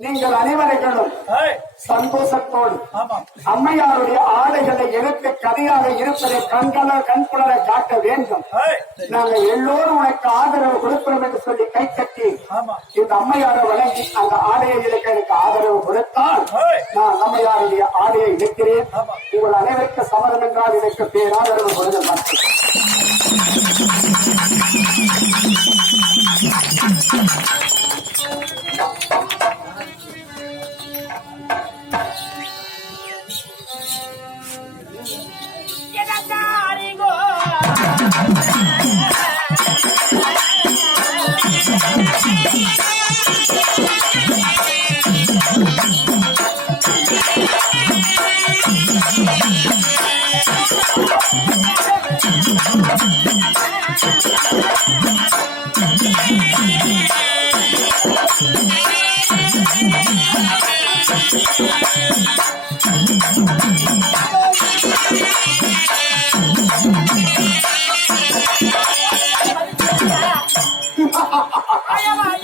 நீங்கள் அனைவர்களும் சந்தோஷத்தோடு அம்மையாருடைய ஆடைகளை எடுத்து கதையாக இருப்பதை கண்கள கண்குளர காட்ட வேண்டும். நாங்கள் எல்லோரும் உனக்கு ஆதரவு கொடுக்கிறோம் என்று சொல்லி கை கட்டி இந்த அம்மையாரை வழங்கி அந்த ஆடையை இழுக்க எனக்கு ஆதரவு கொடுத்தால் நான் அம்மையாருடைய ஆடையை இழுக்கிறேன். உங்கள் அனைவருக்கு சம்மதம் என்றால் இதற்கு பேராதரவு கொடுக்க மாட்டேன்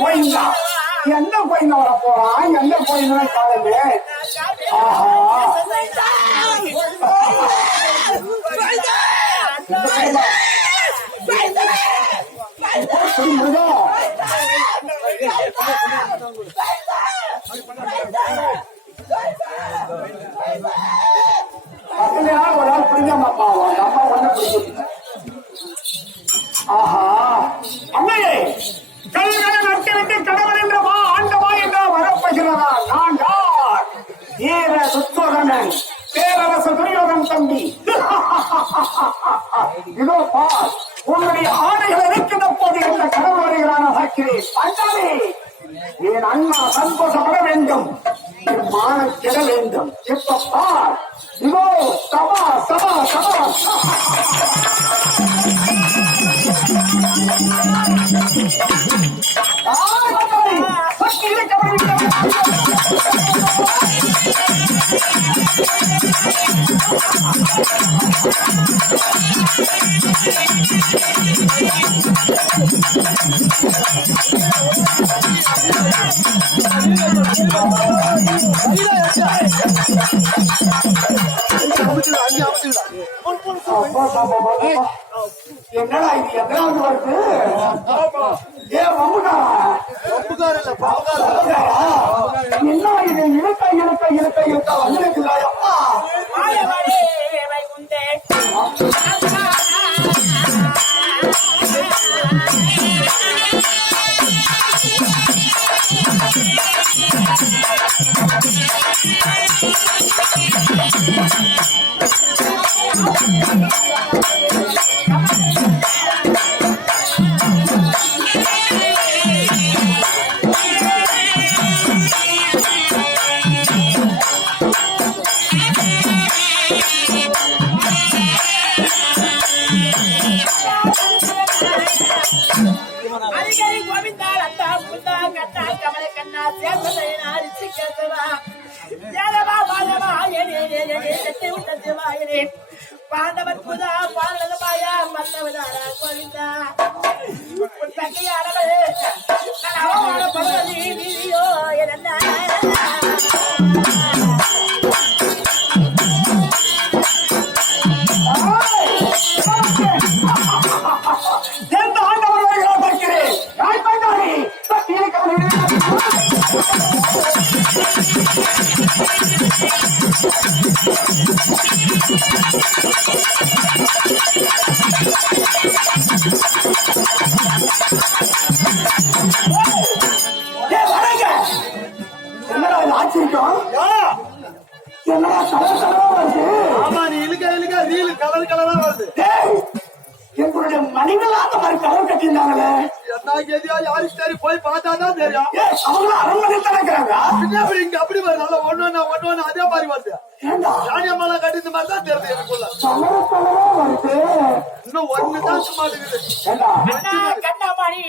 போயிங்களா? எந்த போயிங்க வர போறான் எந்த போயிங்க காலமே ஆஹா இந்த கையில. புடி முருகா. பக்கத்துல யார் ஒரு நாள் பிடிக்காம பாவம் அந்த அம்மா ஒண்ணு பிடிக்கும் ஆஹா. அம்மையே கல்களை நட்டுவிட்டு கடவுள் என்ற வா ஆண்டவா என்ற வரப்போகிறதா? நான் யார்? வீர சுத்தோதனன் பேரரசு துரியோதன் தம்பி. இதோ பார் உன்னுடைய ஆடைகள் இருக்கின்ற போது என்ற கடவுள் வருகிறான் பார்க்கிறேன். அண்ணாவே என் அண்ணா சந்தோஷப்பட வேண்டும். மானம் கெட வேண்டும் இப்ப பார் இதோ சபா சபா சபா. என்னடா இது? எத்தனாவது வருது? கண்ணா கமல கண்ணா சேர்ந்ததை நாரிச்சு கேட்டவா ஏதவா பாதவா ஏனே விட்ட சிவாயனே. பாண்டவன் புதா பாண்டவமாயா மன்னவதாரா கோவிந்தா. உன் தங்கையானவளே நான் அவமான பகுதி என்ன என்னடா கலர் கலரா வருது? ஆமா நீ இழுக்க இழுக்க ரீல் கலர் கலரா வருது. எங்களுடைய மனைவிலாம் மாதிரி கலர் கட்டியிருந்தாங்களே? என்ன கேதியா யாருக்கு சரி போய் பார்த்தாதான் தெரியும். ஏ அவங்க அரண்மனை தான் இருக்கிறாங்க பின்ன அப்படி இங்க அப்படி வருது நல்லா ஒண்ணு ஒண்ணு அதே மாதிரி வருது. ஏண்டா? ராணி அம்மாலாம் கட்டின மாதிரி தான் தெரியுது எனக்குள்ள. வருது. இன்னும் ஒண்ணு தான் சும்மா இருக்குது. கண்ணாமணி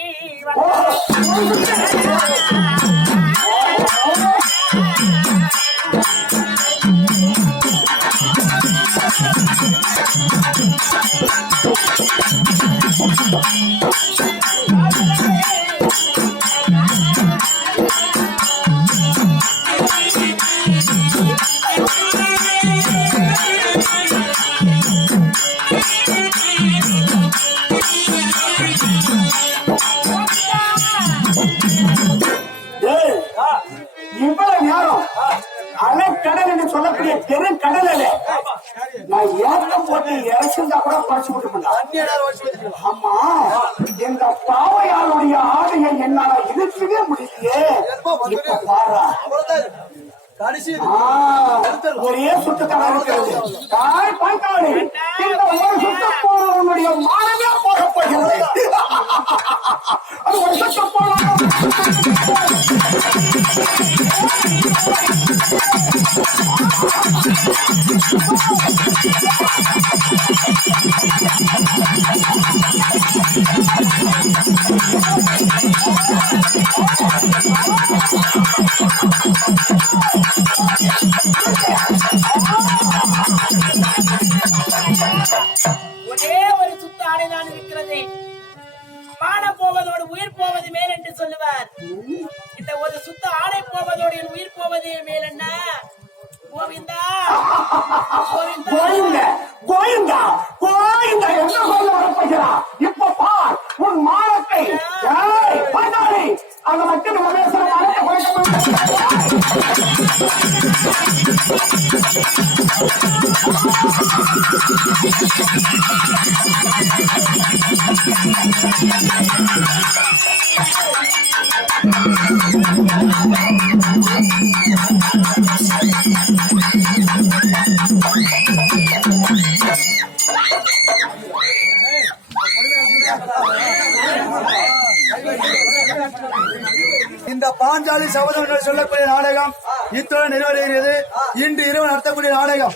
Thank you. ஏக்கம் போட்டு இறச்சிருந்தா கூட குறைச்சு வச்சுக்கலாம் ஆமா. இந்த பாவையாளுடைய ஆடையை என்னால இருக்கவே முடியலையே. இப்ப பாரா. ஒரே சுத்தத்தடா இருக்கிறது. தாய் பாய்க்காளி இந்த ஒரு சுத்த போன உன்னுடைய மானமே அது ஒரு சுத்த போன ஒரே ஒரு சுத்த ஆடைதான் இருக்கிறது. மானம் போவதோடு உயிர் போவது மேல் என்று சொல்லுவார். இந்த ஒரு சுத்த ஆடை போவதோடு என் உயிர் போவது மேல் என்ன? கோவிந்தா கோயிந்த கோயிந்தா கோயிந்தா என்ன சொல்ல வரப்போகிறா இப்ப பார். உன் மானத்தை. ஏய், பாண்டாளி. அங்க மட்டும் நம்ம பேசுற மானத்தை இந்த பாஞ்சாலி சபதம் என்று சொல்லக்கூடிய நாடகம் இத்துடன் நிறைவடைகிறது. இன்று இரவு நடத்தக்கூடிய நாடகம்.